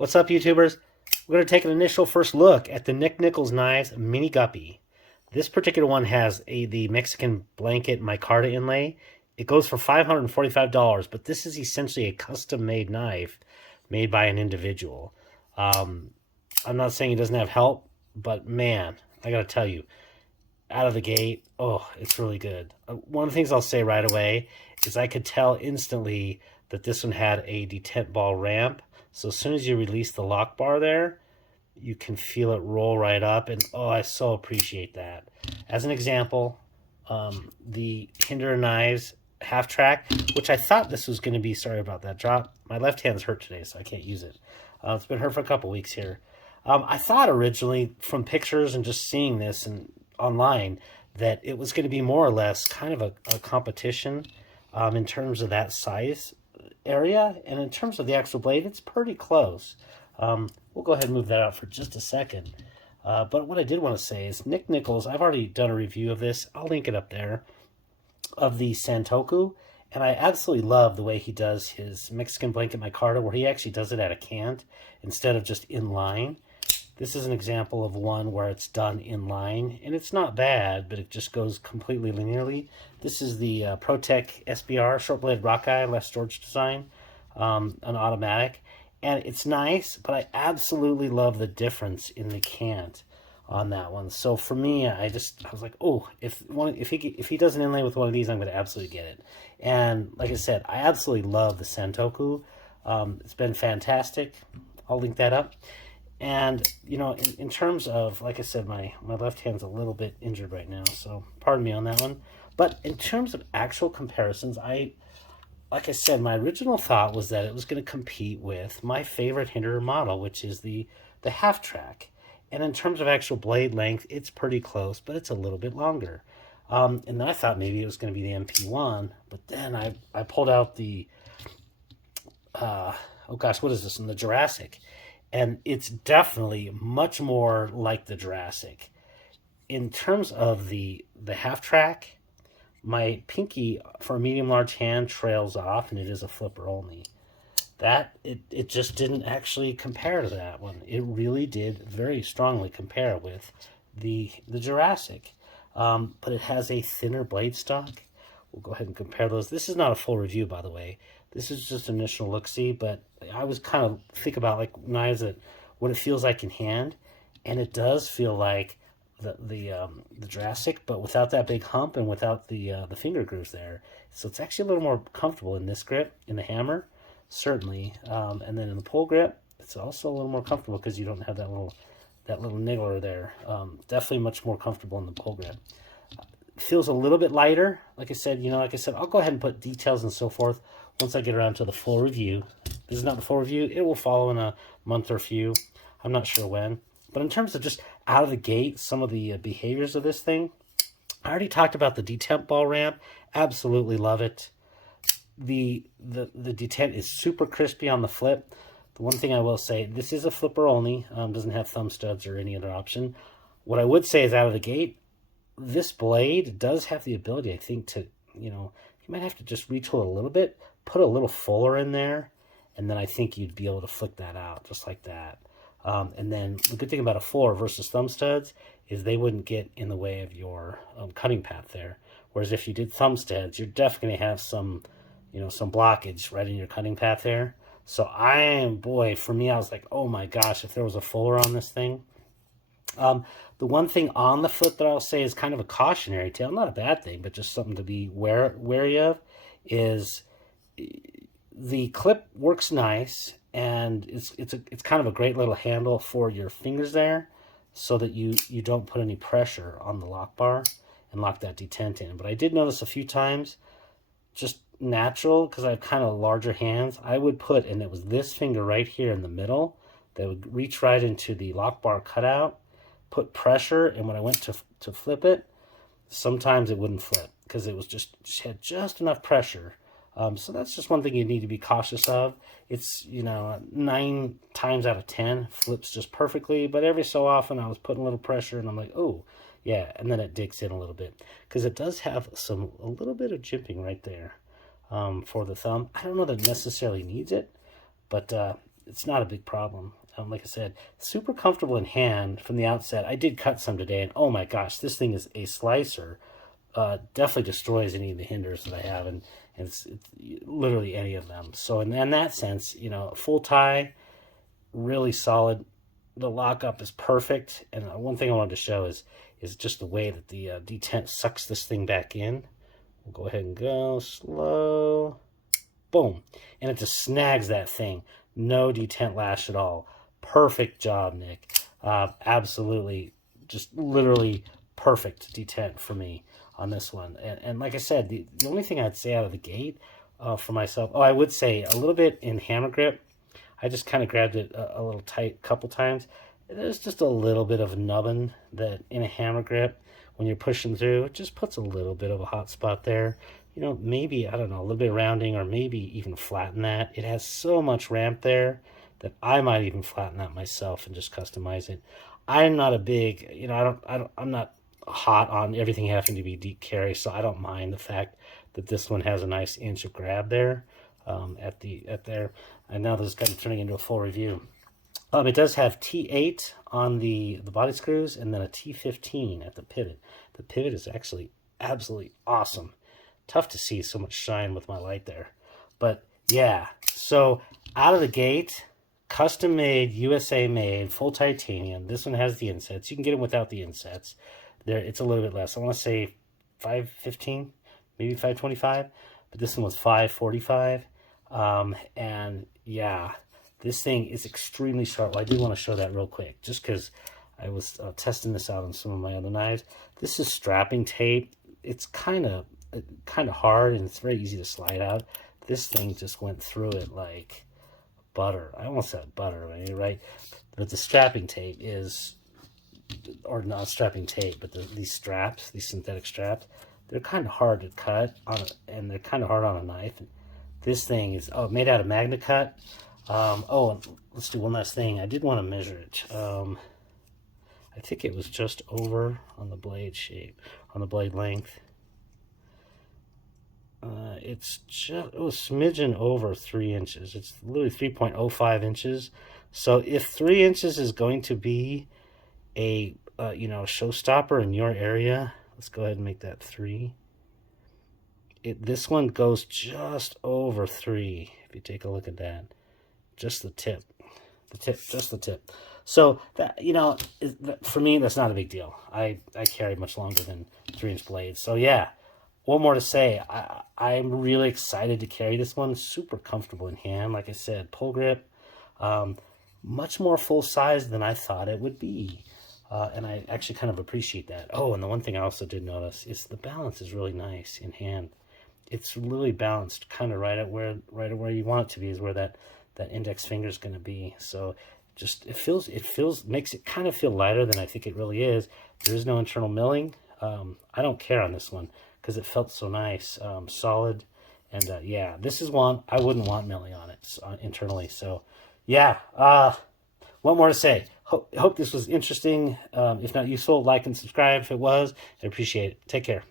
What's up, YouTubers? We're going to take an initial first look at the Nichols Knives Mini Guppy. This particular one has the Mexican blanket micarta inlay. It goes for $545, but this is essentially a custom-made knife made by an individual. I'm not saying it doesn't have help, but man, I got to tell you, out of the gate, oh, it's really good. One of the things I'll say right away is I could tell instantly that this one had a detent ball ramp. So as soon as you release the lock bar there, you can feel it roll right up. And oh, I so appreciate that. As an example, the Hinder Knives half track, which I thought this was going to be, sorry about that drop. My left hand's hurt today, so I can't use it. It's been hurt for a couple weeks here. I thought originally from pictures and just seeing this and online that it was going to be more or less kind of a competition in terms of that size area, and in terms of the actual blade, it's pretty close. We'll go ahead and move that out for just a second. But what I did want to say is Nichols, I've already done a review of this. I'll link it up there, of the Santoku, and I absolutely love the way he does his Mexican blanket micarta, where he actually does it at a cant instead of just in line. This is an example of one where it's done in line, and it's not bad, but it just goes completely linearly. This is the ProTech SBR, short-bladed rockeye, less storage design, an automatic. And it's nice, but I absolutely love the difference in the cant on that one. So for me, I was like, oh, if he does an inlay with one of these, I'm going to absolutely get it. And like I said, I absolutely love the Santoku. It's been fantastic. I'll link that up. And, you know, in terms of, like I said, my left hand's a little bit injured right now, so pardon me on that one. But in terms of actual comparisons, like I said, my original thought was that it was going to compete with my favorite Hinder model, which is the half track. And in terms of actual blade length, it's pretty close, but it's a little bit longer. And then I thought maybe it was going to be the MP1, but then I pulled out the, oh gosh, what is this, in the Jurassic? And it's definitely much more like the Jurassic. In terms of the half track, my pinky for a medium-large hand trails off, and it is a flipper only. That, it just didn't actually compare to that one. It really did very strongly compare with the Jurassic. But it has a thinner blade stock. We'll go ahead and compare those. This is not a full review, by the way. This is just an initial look-see, but I was kind of think about like knives that what it feels like in hand, and it does feel like the Jurassic, but without that big hump and without the finger grooves there. So it's actually a little more comfortable in this grip, in the hammer, certainly, and then in the pull grip, it's also a little more comfortable because you don't have that little niggler there. Definitely much more comfortable in the pull grip. Feels a little bit lighter. Like I said, I'll go ahead and put details and so forth once I get around to the full review. This is not the full review. It will follow in a month or few. I'm not sure when. But in terms of just out of the gate, some of the behaviors of this thing, I already talked about the detent ball ramp. Absolutely love it. The detent is super crispy on the flip. The one thing I will say, this is a flipper only. Doesn't have thumb studs or any other option. What I would say is out of the gate, this blade does have the ability, I think, to, you might have to just retool it a little bit, put a little fuller in there, and then I think you'd be able to flick that out just like that. And then the good thing about a fuller versus thumb studs is they wouldn't get in the way of your cutting path there. Whereas if you did thumb studs, you're definitely going to have some blockage right in your cutting path there. So for me, I was like, oh my gosh, if there was a fuller on this thing. The one thing on the foot that I'll say is kind of a cautionary tale, not a bad thing, but just something to be wary of, is the clip works nice, and it's kind of a great little handle for your fingers there, so that you don't put any pressure on the lock bar and lock that detent in. But I did notice a few times, just natural, because I have kind of larger hands, I would put, and it was this finger right here in the middle that would reach right into the lock bar cutout, put pressure, and when I went to flip it, sometimes it wouldn't flip because it was just had just enough pressure. So that's just one thing you need to be cautious of. It's, 9 times out of 10 flips just perfectly, but every so often I was putting a little pressure and I'm like, oh yeah, and then it digs in a little bit because it does have a little bit of jimping right there for the thumb. I don't know that it necessarily needs it, but it's not a big problem. Like I said, super comfortable in hand from the outset. I did cut some today, and oh my gosh, this thing is a slicer. Definitely destroys any of the hinders that I have, and it's literally any of them. So in that sense, you know, full tie, really solid. The lockup is perfect, and one thing I wanted to show is just the way that the detent sucks this thing back in. We'll go ahead and go slow. Boom. And it just snags that thing. No detent lash at all. Perfect job, Nick. Absolutely, just literally perfect detent for me on this one. And like I said, the only thing I'd say out of the gate for myself, I would say a little bit in hammer grip. I just kind of grabbed it a little tight couple times. There's just a little bit of nubbin that in a hammer grip, when you're pushing through, it just puts a little bit of a hot spot there. You know, maybe, I don't know, a little bit of rounding, or maybe even flatten that. It has so much ramp there that I might even flatten that myself and just customize it. I'm not a big, you know, I'm not hot on everything having to be deep carry, so I don't mind the fact that this one has a nice inch of grab there at there. And now this is kind of turning into a full review. It does have T8 on the body screws, and then a T15 at the pivot. The pivot is actually absolutely awesome. Tough to see so much shine with my light there. But yeah, so out of the gate, custom made, USA made, full titanium. This one has the insets. You can get them without the insets. There, it's a little bit less. I want to say $515, maybe $525, but this one was $545. And yeah, this thing is extremely sharp. Well, I do want to show that real quick, just because I was testing this out on some of my other knives. This is strapping tape. It's kind of hard, and it's very easy to slide out. This thing just went through it like butter. I almost said butter, right? But the strapping tape is, or not strapping tape, but these straps, these synthetic straps, they're kind of hard to cut on, and they're kind of hard on a knife. This thing is made out of Magna Cut. And let's do one last thing. I did want to measure it. I think it was just over on the blade shape, on the blade length. It was smidgen over 3 inches. It's literally 3.05 inches. So if 3 inches is going to be a showstopper in your area, let's go ahead and make that 3. This one goes just over 3. If you take a look at that, just the tip, just the tip. So that, you know, for me, that's not a big deal. I carry much longer than 3-inch blades. So yeah, one more to say. I'm really excited to carry this one. Super comfortable in hand. Like I said, pull grip, much more full size than I thought it would be. And I actually kind of appreciate that. Oh, and the one thing I also did notice is the balance is really nice in hand. It's really balanced, kind of right at where you want it to be, is where that index finger is going to be. So just makes it kind of feel lighter than I think it really is. There is no internal milling. I don't care on this one because it felt so nice, solid, and yeah, this is one I wouldn't want milling on it internally. So yeah, what more to say? Hope this was interesting. If not useful, like and subscribe if it was. I appreciate it. Take care.